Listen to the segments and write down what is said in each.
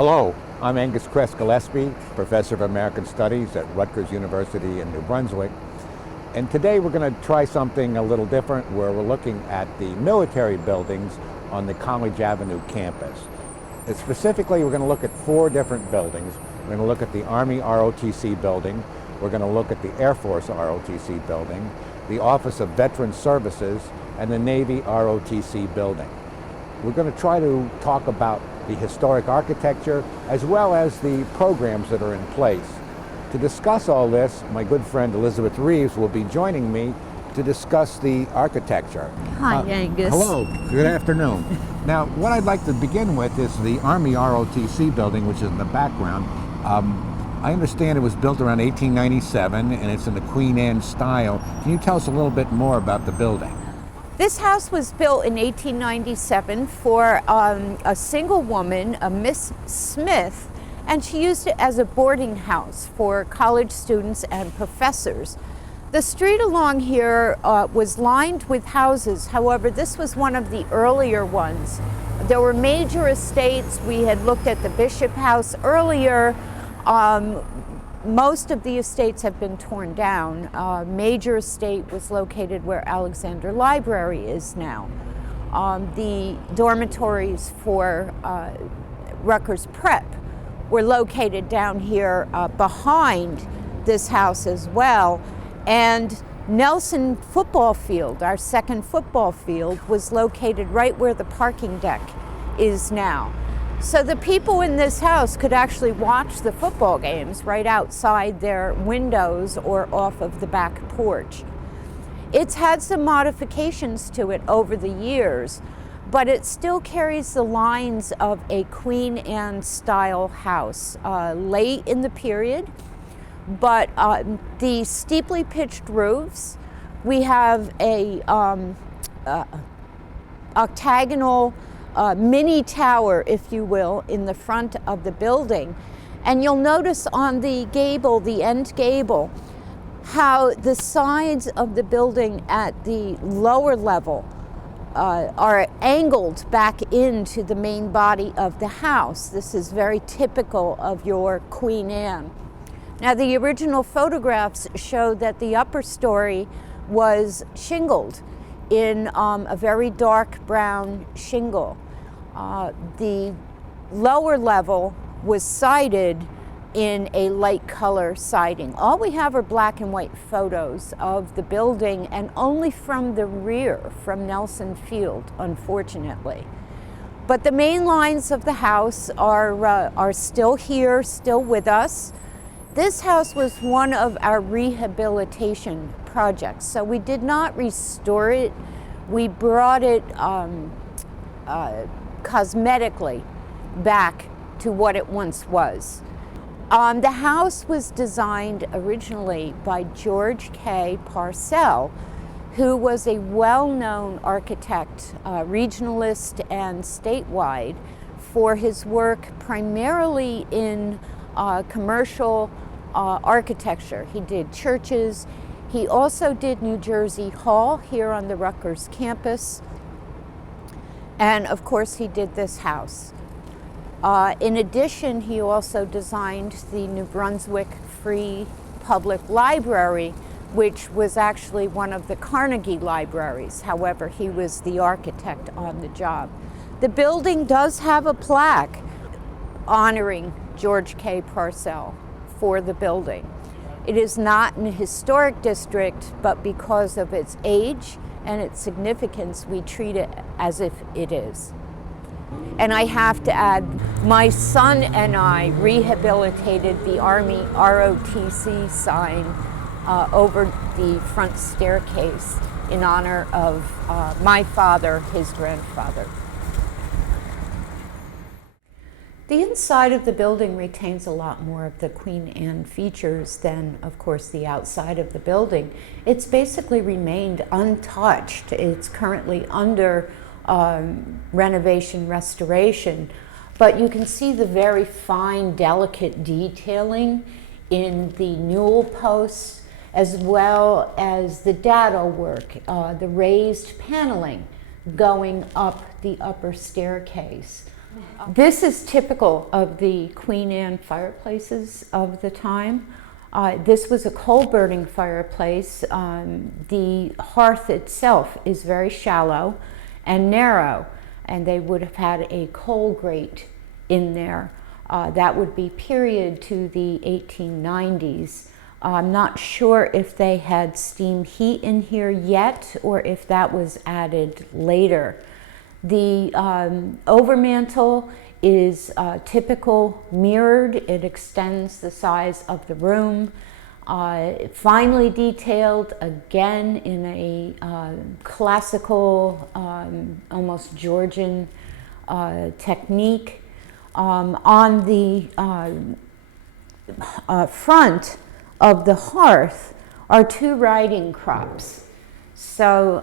Hello, I'm Angus Kress Gillespie, Professor of American Studies at Rutgers University in New Brunswick. And today we're going to try something a little different where we're looking at the military buildings on the College Avenue campus. And specifically, we're going to look at 4 different buildings. We're going to look at the Army ROTC building, we're going to look at the Air Force ROTC building, the Office of Veteran Services, and the Navy ROTC building. We're going to try to talk about the historic architecture as well as the programs that are in place. To discuss all this, my good friend Elizabeth Reeves will be joining me to discuss the architecture. Hi, Angus. Hello, good afternoon. Now, what I'd like to begin with is the Army ROTC building, which is in the background. I understand it was built around 1897 and it's in the Queen Anne style. Can you tell us a little bit more about the building? This house was built in 1897 for a single woman, a Miss Smith, and she used it as a boarding house for college students and professors. The street along here was lined with houses. However, this was one of the earlier ones. There were major estates. We had looked at the Bishop House earlier. Most of the estates have been torn down. Major estate was located where Alexander Library is now. The dormitories for Rutgers Prep were located down here behind this house as well. And Nelson Football Field, our second football field, was located right where the parking deck is now. So the people in this house could actually watch the football games right outside their windows or off of the back porch. It's had some modifications to it over the years, but it still carries the lines of a Queen Anne style house, late in the period. But the steeply pitched roofs, we have a octagonal mini tower, if you will, in the front of the building. And you'll notice on the gable, the end gable, how the sides of the building at the lower level are angled back into the main body of the house. This is very typical of your Queen Anne. Now, the original photographs show that the upper story was shingled in a very dark brown shingle. The lower level was sided in a light color siding. All we have are black and white photos of the building, and only from the rear, from Nelson Field, unfortunately. But the main lines of the house are still here, still with us. This house was one of our rehabilitation projects, so we did not restore it. We brought it cosmetically back to what it once was. The house was designed originally by George K. Parcell, who was a well-known architect, regionalist and statewide, for his work primarily in commercial architecture. He did churches. He also did New Jersey Hall here on the Rutgers campus. And of course, he did this house. In addition, he also designed the New Brunswick Free Public Library, which was actually one of the Carnegie libraries. However, he was the architect on the job. The building does have a plaque honoring George K. Parcell for the building. It is not in a historic district, but because of its age and its significance, we treat it as if it is. And I have to add, my son and I rehabilitated the Army ROTC sign over the front staircase in honor of my father, his grandfather. The inside of the building retains a lot more of the Queen Anne features than, of course, the outside of the building. It's basically remained untouched. It's currently under renovation, restoration, but you can see the very fine, delicate detailing in the newel posts, as well as the dado work, the raised paneling going up the upper staircase. This is typical of the Queen Anne fireplaces of the time. This was a coal-burning fireplace. The hearth itself is very shallow and narrow, and they would have had a coal grate in there. That would be period to the 1890s. I'm not sure if they had steam heat in here yet or if that was added later. The overmantel is typical mirrored. It extends the size of the room. Finely detailed, again in a classical, almost Georgian technique. On the front of the hearth are two riding crops. So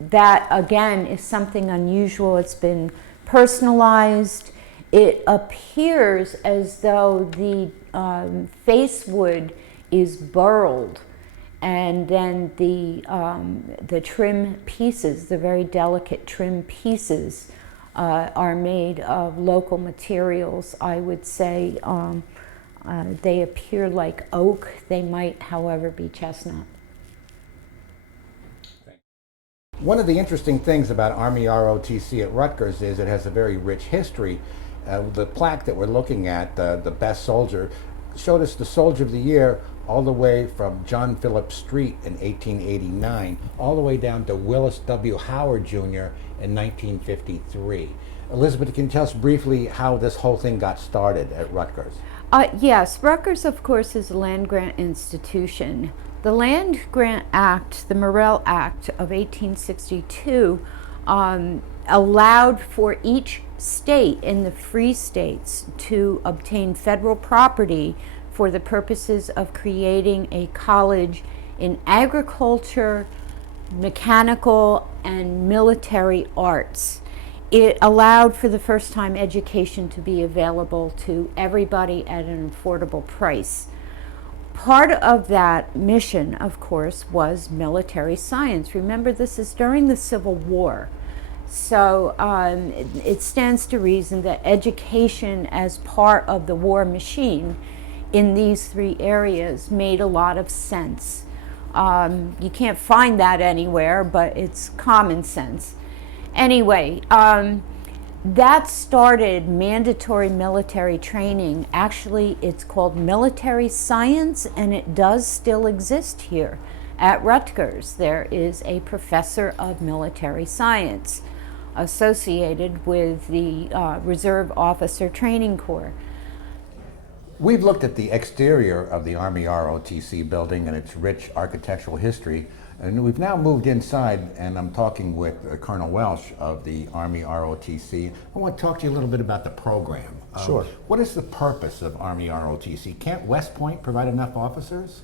that again is something unusual. It's been personalized. It appears as though the face wood is burled, and then the trim pieces, the very delicate trim pieces, are made of local materials. I would say they appear like oak. They might, however, be chestnut. One of the interesting things about Army ROTC at Rutgers is it has a very rich history. The plaque that we're looking at, the best soldier, showed us the Soldier of the Year all the way from John Philip Street in 1889, all the way down to Willis W. Howard Jr. in 1953. Elizabeth, can you tell us briefly how this whole thing got started at Rutgers? Yes, Rutgers, of course, is a land-grant institution. The Land Grant Act, the Morrill Act of 1862, allowed for each state in the free states to obtain federal property for the purposes of creating a college in agriculture, mechanical, and military arts. It allowed for the first time education to be available to everybody at an affordable price. Part of that mission, of course, was military science. Remember, this is during the Civil War. So it stands to reason that education as part of the war machine in these three areas made a lot of sense. You can't find that anywhere, but it's common sense. Anyway, that started mandatory military training. Actually, it's called military science, and it does still exist here at Rutgers. There is a professor of military science associated with the Reserve Officer Training Corps. We've looked at the exterior of the Army ROTC building and its rich architectural history, and we've now moved inside, and I'm talking with Colonel Welsh of the Army ROTC. I want to talk to you a little bit about the program. Sure. What is the purpose of Army ROTC? Can't West Point provide enough officers?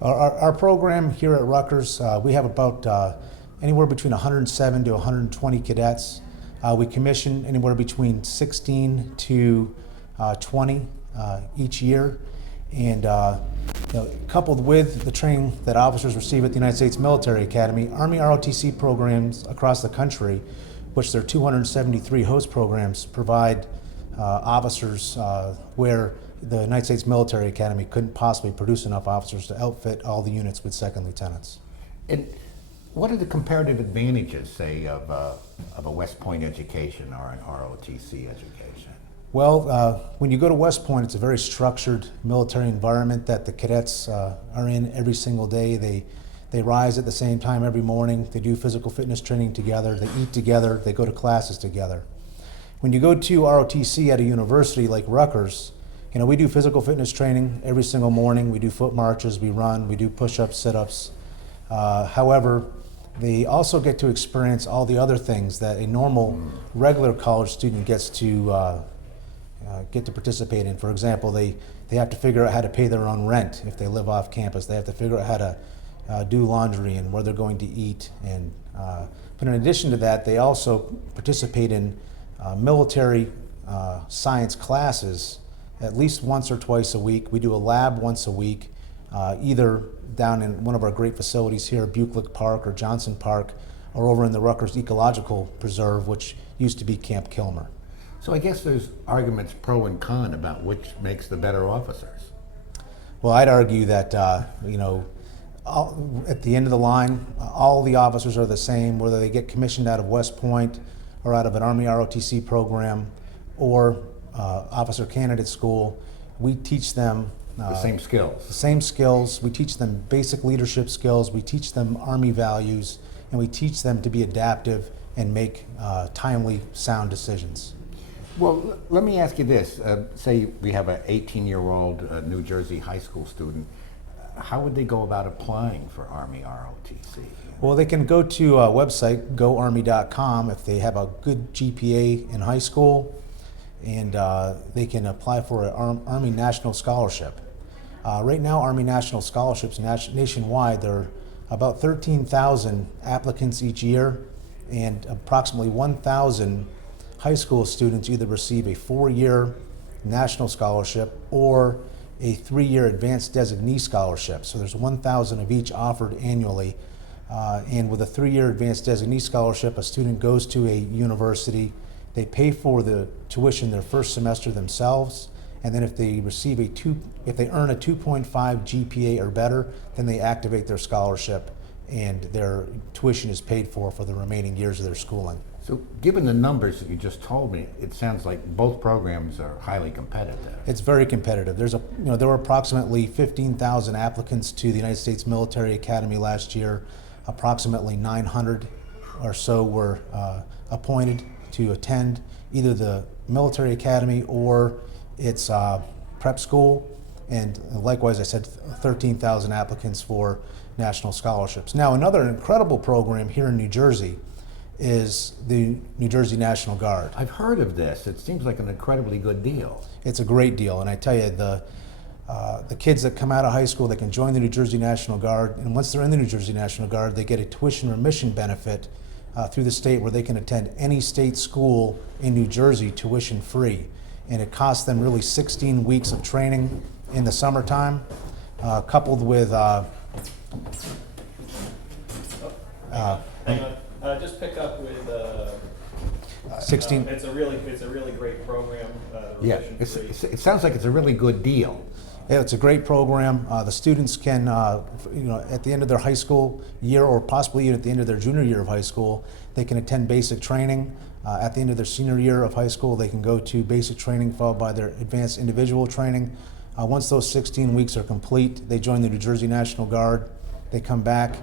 Our program here at Rutgers, we have about anywhere between 107 to 120 cadets. We commission anywhere between 16 to 20 each year, and coupled with the training that officers receive at the United States Military Academy, Army ROTC programs across the country, which there are 273 host programs, provide officers where the United States Military Academy couldn't possibly produce enough officers to outfit all the units with second lieutenants. And what are the comparative advantages, say, of a West Point education or an ROTC education? Well, when you go to West Point, it's a very structured military environment that the cadets are in every single day. They rise at the same time every morning. They do physical fitness training together. They eat together. They go to classes together. When you go to ROTC at a university like Rutgers, we do physical fitness training every single morning. We do foot marches, we run, we do push-ups, sit-ups. However, they also get to experience all the other things that a normal, regular college student gets to participate in. For example, they have to figure out how to pay their own rent if they live off campus. They have to figure out how to do laundry and where they're going to eat. But in addition to that, they also participate in military science classes at least once or twice a week. We do a lab once a week, either down in one of our great facilities here, Bucolic Park or Johnson Park, or over in the Rutgers Ecological Preserve, which used to be Camp Kilmer. So I guess there's arguments pro and con about which makes the better officers. Well, I'd argue that, at the end of the line, all the officers are the same, whether they get commissioned out of West Point or out of an Army ROTC program or officer candidate school. We teach them The same skills. the same skills. We teach them basic leadership skills. We teach them Army values, and we teach them to be adaptive and make timely, sound decisions. Well, let me ask you this. Say we have an 18-year-old New Jersey high school student. How would they go about applying for Army ROTC? Well, they can go to a website, goarmy.com, if they have a good GPA in high school, and they can apply for an Army National Scholarship. Right now, Army National Scholarships nationwide, there are about 13,000 applicants each year, and approximately 1,000 high school students either receive a 4-year national scholarship or a 3-year advanced designee scholarship. So there's 1,000 of each offered annually. And with a 3-year advanced designee scholarship, a student goes to a university, they pay for the tuition their first semester themselves, and then if they earn a 2.5 GPA or better, then they activate their scholarship and their tuition is paid for the remaining years of their schooling. So given the numbers that you just told me, it sounds like both programs are highly competitive. It's very competitive. There were approximately 15,000 applicants to the United States Military Academy last year. Approximately 900 or so were appointed to attend either the military academy or its prep school. And likewise, I said 13,000 applicants for national scholarships. Now, another incredible program here in New Jersey is the New Jersey National Guard. I've heard of this. It seems like an incredibly good deal. It's a great deal, and I tell you, the kids that come out of high school, they can join the New Jersey National Guard, and once they're in the New Jersey National Guard, they get a tuition remission benefit through the state where they can attend any state school in New Jersey tuition free. And it costs them really 16 weeks of training in the summertime, coupled with Hang on. Just pick up with 16. It's a really great program. Yeah, Revision-free. it sounds like it's a really good deal. Yeah, it's a great program. The students can, at the end of their high school year, or possibly even at the end of their junior year of high school, they can attend basic training. At the end of their senior year of high school, they can go to basic training followed by their advanced individual training. Once those 16 weeks are complete, they join the New Jersey National Guard. They come back.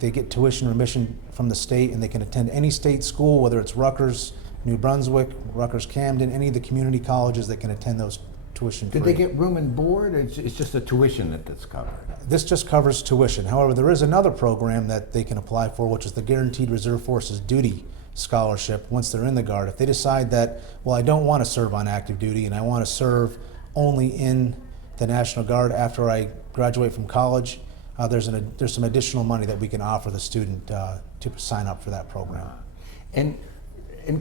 They get tuition remission from the state, and they can attend any state school, whether it's Rutgers, New Brunswick, Rutgers-Camden, any of the community colleges. They can attend those tuition free. Did they get room and board? It's just the tuition that's covered. This just covers tuition. However, there is another program that they can apply for, which is the Guaranteed Reserve Forces Duty Scholarship once they're in the Guard. If they decide that, well, I don't want to serve on active duty and I want to serve only in the National Guard after I graduate from college, there's some additional money that we can offer the student to sign up for that program. And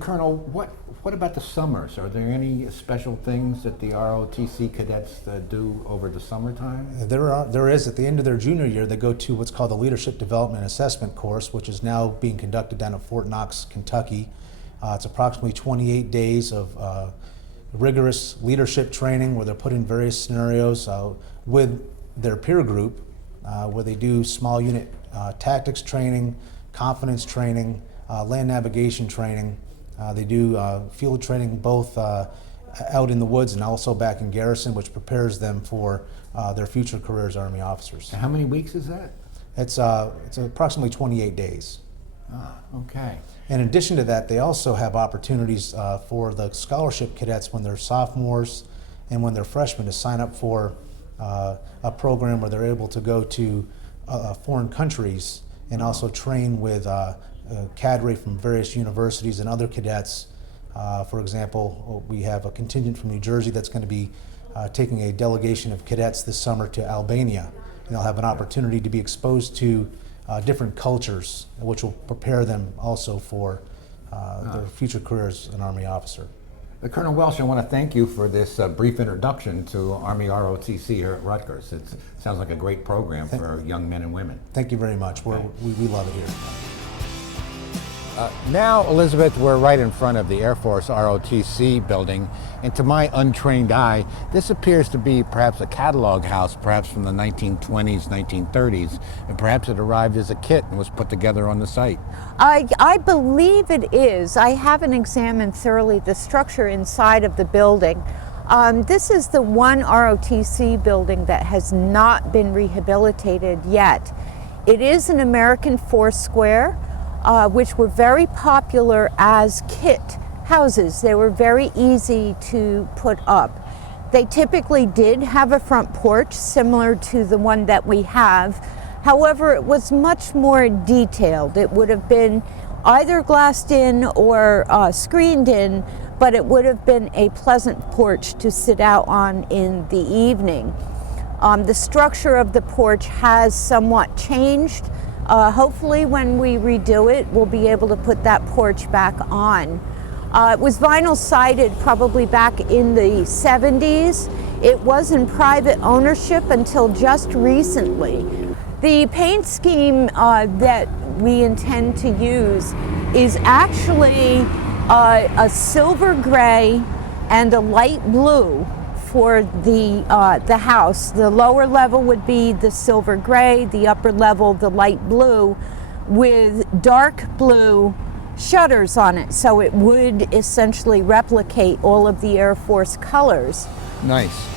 Colonel, what about the summers? Are there any special things that the ROTC cadets do over the summertime? There is. At the end of their junior year, they go to what's called the Leadership Development Assessment course, which is now being conducted down at Fort Knox, Kentucky. It's approximately 28 days of rigorous leadership training where they're put in various scenarios with their peer group, where they do small unit tactics training, confidence training, land navigation training. They do field training both out in the woods and also back in garrison, which prepares them for their future career as Army officers. How many weeks is that? It's approximately 28 days. Ah, okay. In addition to that, they also have opportunities for the scholarship cadets when they're sophomores and when they're freshmen to sign up for a program where they're able to go to foreign countries and also train with cadre from various universities and other cadets. For example, we have a contingent from New Jersey that's going to be taking a delegation of cadets this summer to Albania. And they'll have an opportunity to be exposed to different cultures, which will prepare them also for their future careers as an Army officer. Colonel Welsh, I want to thank you for this brief introduction to Army ROTC here at Rutgers. It sounds like a great program for young men and women. Thank you very much. We love it here. Now, Elizabeth, we're right in front of the Air Force ROTC building, and to my untrained eye, this appears to be perhaps a catalog house, perhaps from the 1920s, 1930s, and perhaps it arrived as a kit and was put together on the site. I believe it is. I haven't examined thoroughly the structure inside of the building. This is the one ROTC building that has not been rehabilitated yet. It is an American four-square, which were very popular as kit houses. They were very easy to put up. They typically did have a front porch similar to the one that we have. However, it was much more detailed. It would have been either glassed in or screened in, but it would have been a pleasant porch to sit out on in the evening. The structure of the porch has somewhat changed. Hopefully when we redo it, we'll be able to put that porch back on. It was vinyl sided probably back in the 70s. It was in private ownership until just recently. The paint scheme that we intend to use is actually a silver gray and a light blue for the house. The lower level would be the silver gray, the upper level the light blue, with dark blue shutters on it, so it would essentially replicate all of the Air Force colors. Nice.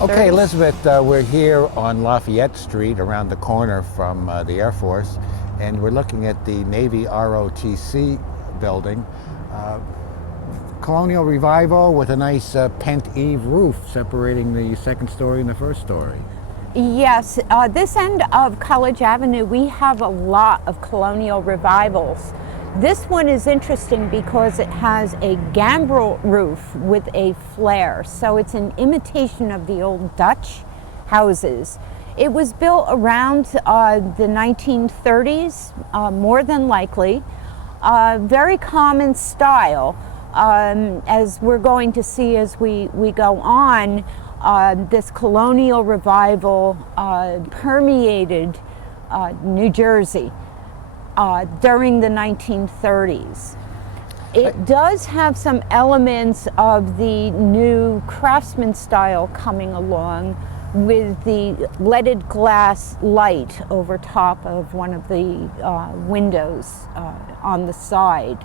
Okay, Elizabeth, we're here on Lafayette Street around the corner from the Air Force, and we're looking at the Navy ROTC building. Colonial Revival with a nice pent-eave roof separating the second story and the first story. Yes, this end of College Avenue, we have a lot of Colonial Revivals. This one is interesting because it has a gambrel roof with a flare, so it's an imitation of the old Dutch houses. It was built around the 1930s, more than likely. Very common style. As we're going to see as we go on, this Colonial Revival permeated New Jersey during the 1930s. It does have some elements of the new Craftsman style coming along, with the leaded glass light over top of one of the windows on the side.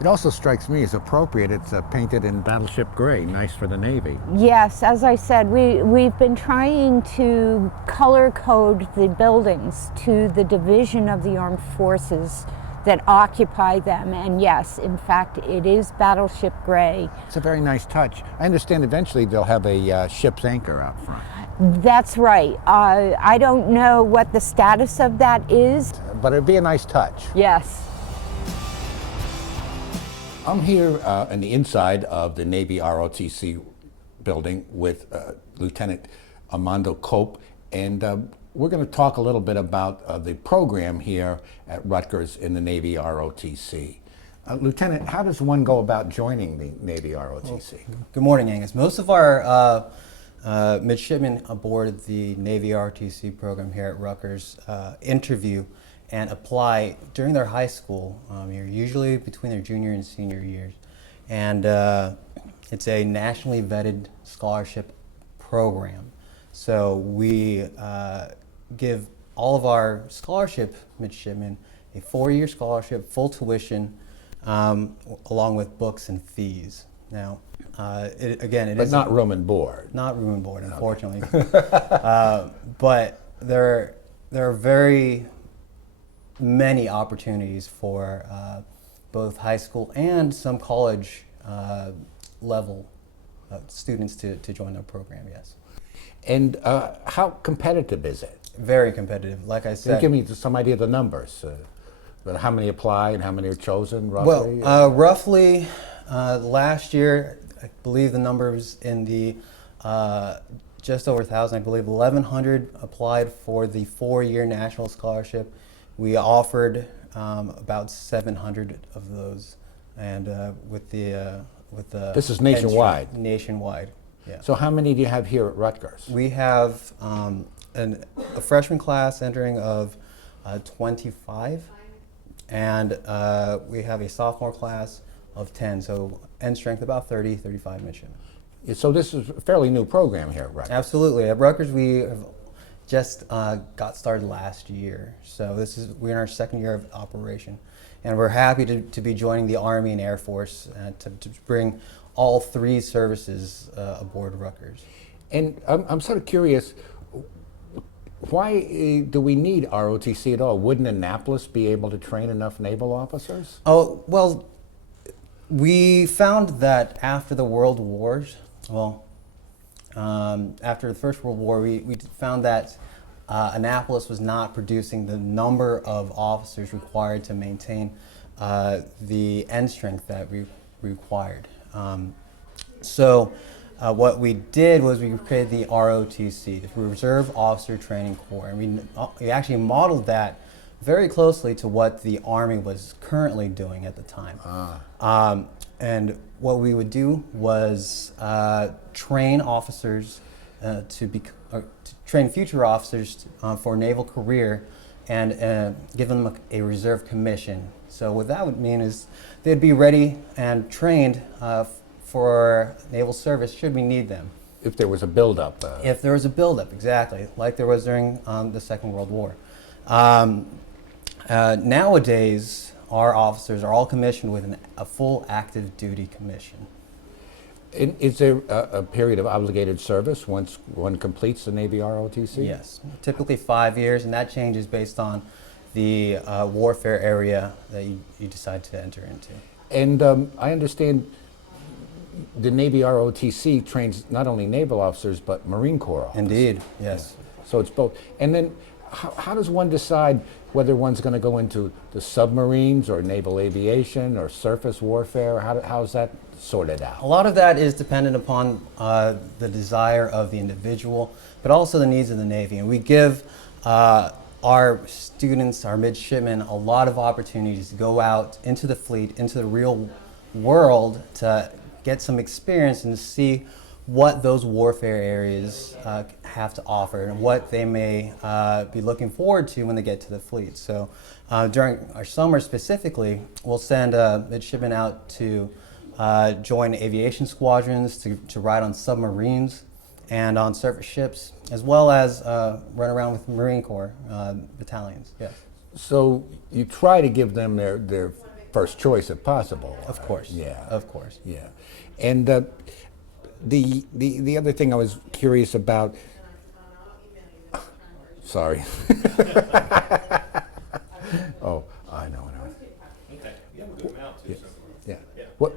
It also strikes me as appropriate. It's painted in battleship gray, nice for the Navy. Yes, as I said, we've been trying to color code the buildings to the division of the armed forces that occupy them. And yes, in fact, it is battleship gray. It's a very nice touch. I understand eventually they'll have a ship's anchor out front. That's right. I don't know what the status of that is. But it'd be a nice touch. Yes. I'm here in the inside of the Navy ROTC building with Lieutenant Armando Cope, and we're going to talk a little bit about the program here at Rutgers in the Navy ROTC. Lieutenant, how does one go about joining the Navy ROTC? Good morning, Angus. Most of our midshipmen aboard the Navy ROTC program here at Rutgers interview and apply during their high school year, usually between their junior and senior years. And it's a nationally vetted scholarship program. So we give all of our scholarship midshipmen a 4-year scholarship, full tuition, along with books and fees. Now, it But not room and board. not room and board, unfortunately. But there are very many opportunities for both high school and some college level students to join our program, yes. And how competitive is it? Very competitive, like I Can you said. give me some idea of the numbers? But how many apply and how many are chosen, roughly? Well, roughly last year, I believe the numbers in the just over 1,000, I believe 1,100 applied for the 4-year national scholarship. We offered about 700 of those, and with the This is nationwide? entry- nationwide, yeah. So how many do you have here at Rutgers? We have a freshman class entering of 25, and we have a sophomore class of 10, so end strength about 30, 35 midshipmen. So this is a fairly new program here, right? Absolutely. At Rutgers, we have just got started last year, so we're in our second year of operation, and we're happy to be joining the Army and Air Force to bring all three services aboard Rutgers. And I'm sort of curious, why do we need ROTC at all? Wouldn't Annapolis be able to train enough naval officers? Oh, well, we found that after the World Wars, after the First World War, we found that Annapolis was not producing the number of officers required to maintain the end strength that we required. So what we did was we created the ROTC, the Reserve Officer Training Corps, and we actually modeled that very closely to what the Army was currently doing at the time. And what we would do was train officers to train future officers for a naval career and give them a reserve commission. So what that would mean is they'd be ready and trained for naval service should we need them. If there was a buildup. If there was a buildup, exactly, like there was during the Second World War. Nowadays, our officers are all commissioned with a full active duty commission. Is there a period of obligated service once one completes the Navy ROTC? Yes, typically 5 years, and that changes based on the warfare area that you decide to enter into. And I understand the Navy ROTC trains not only naval officers but Marine Corps officers. Indeed, yes. Yeah. So it's both. And then how does one decide whether one's going to go into the submarines or naval aviation or surface warfare? How's that sorted out? A lot of that is dependent upon the desire of the individual, but also the needs of the Navy. And we give our students, our midshipmen, a lot of opportunities to go out into the fleet, into the real world, to get some experience and to see what those warfare areas have to offer and what they may be looking forward to when they get to the fleet. So during our summer specifically, we'll send midshipmen out to join aviation squadrons, to ride on submarines and on surface ships, as well as run around with Marine Corps battalions. Yes. So you try to give them their first choice if possible. Of course. Yeah. Of course. Yeah. And the other thing I was curious about. Sorry. Oh, I know. Okay, you have a good amount too, so far. Yeah. Yeah.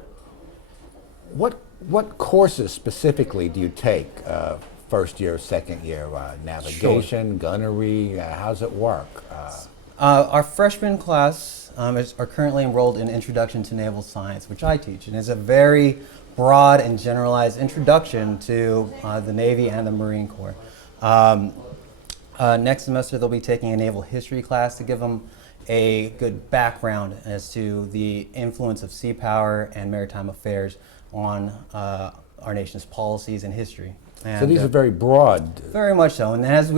What courses specifically do you take? First year, second year, navigation, gunnery. How's it work? Our freshman class are currently enrolled in Introduction to Naval Science, which I teach, and is a very broad and generalized introduction to the Navy and the Marine Corps. Next semester, they'll be taking a naval history class to give them a good background as to the influence of sea power and maritime affairs on our nation's policies and history. And, So these are very broad. very much so. And as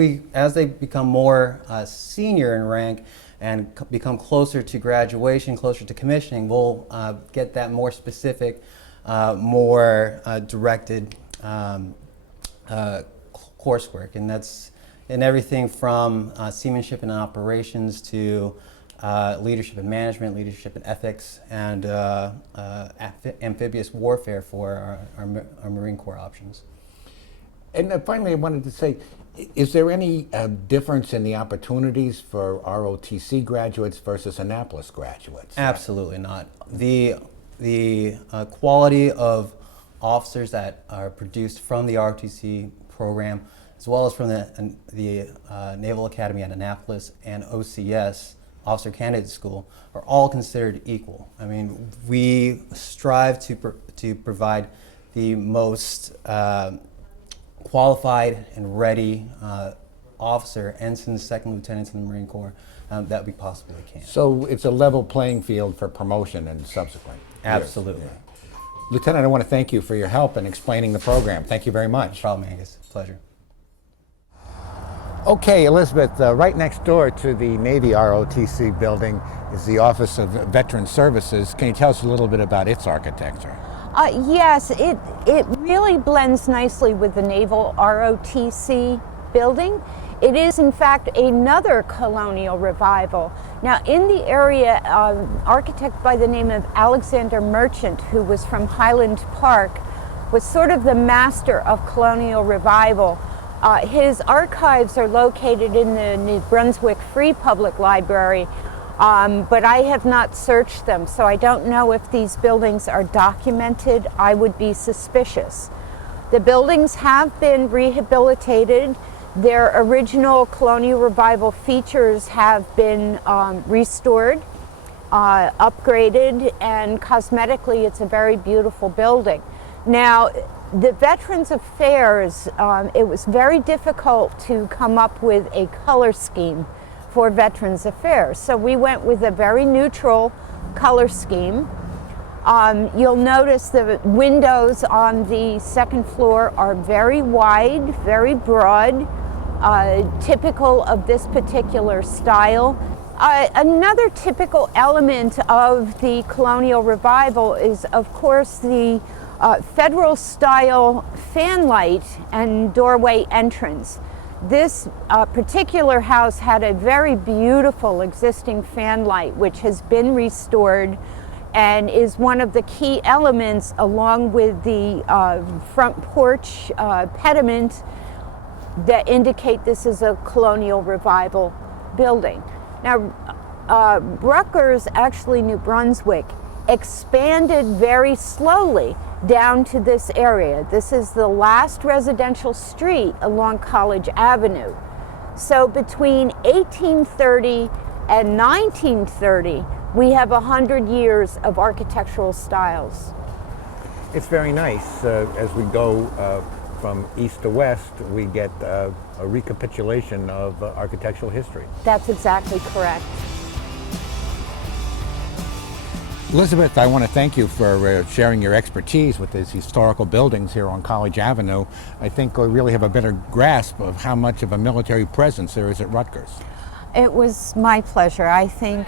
they become more senior in rank and become closer to graduation, closer to commissioning, we'll get that more specific, more directed coursework. And that's in everything from seamanship and operations to leadership and management, leadership and ethics, and amphibious warfare for our Marine Corps options. And finally, I wanted to say, is there any difference in the opportunities for ROTC graduates versus Annapolis graduates? Absolutely not. The quality of officers that are produced from the ROTC program, as well as from the Naval Academy at Annapolis and OCS, Officer Candidate School, are all considered equal. I mean, we strive to provide the most qualified and ready officer, ensigns, second lieutenants in the Marine Corps that we possibly can. So it's a level playing field for promotion and subsequent years. Absolutely. Yeah. Lieutenant, I want to thank you for your help in explaining the program. Thank you very much. No problem, Angus. Pleasure. Okay, Elizabeth, right next door to the Navy ROTC building is the Office of Veteran Services. Can you tell us a little bit about its architecture? Yes, it really blends nicely with the Naval ROTC building. It is, in fact, another colonial revival. Now, in the area, architect by the name of Alexander Merchant, who was from Highland Park, was sort of the master of colonial revival. His archives are located in the New Brunswick Free Public Library, but I have not searched them, so I don't know if these buildings are documented. I would be suspicious. The buildings have been rehabilitated. Their original colonial revival features have been restored, upgraded, and cosmetically it's a very beautiful building. Now, the Veterans Affairs, it was very difficult to come up with a color scheme for Veterans Affairs. So we went with a very neutral color scheme. You'll notice the windows on the second floor are very wide, very broad, typical of this particular style. Another typical element of the colonial revival is, of course, the federal style fan light and doorway entrance. This particular house had a very beautiful existing fan light which has been restored and is one of the key elements, along with the front porch pediment, that indicate this is a colonial revival building. Now, Rutgers, actually New Brunswick, expanded very slowly down to this area. This is the last residential street along College Avenue. So between 1830 and 1930, we have 100 years of architectural styles. It's very nice. As we go from east to west, we get a recapitulation of architectural history. That's exactly correct. Elizabeth, I want to thank you for sharing your expertise with these historical buildings here on College Avenue. I think we really have a better grasp of how much of a military presence there is at Rutgers. It was my pleasure. I think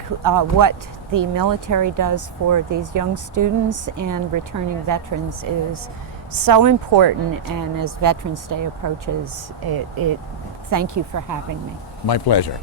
what the military does for these young students and returning veterans is so important, and as Veterans Day approaches, thank you for having me. My pleasure.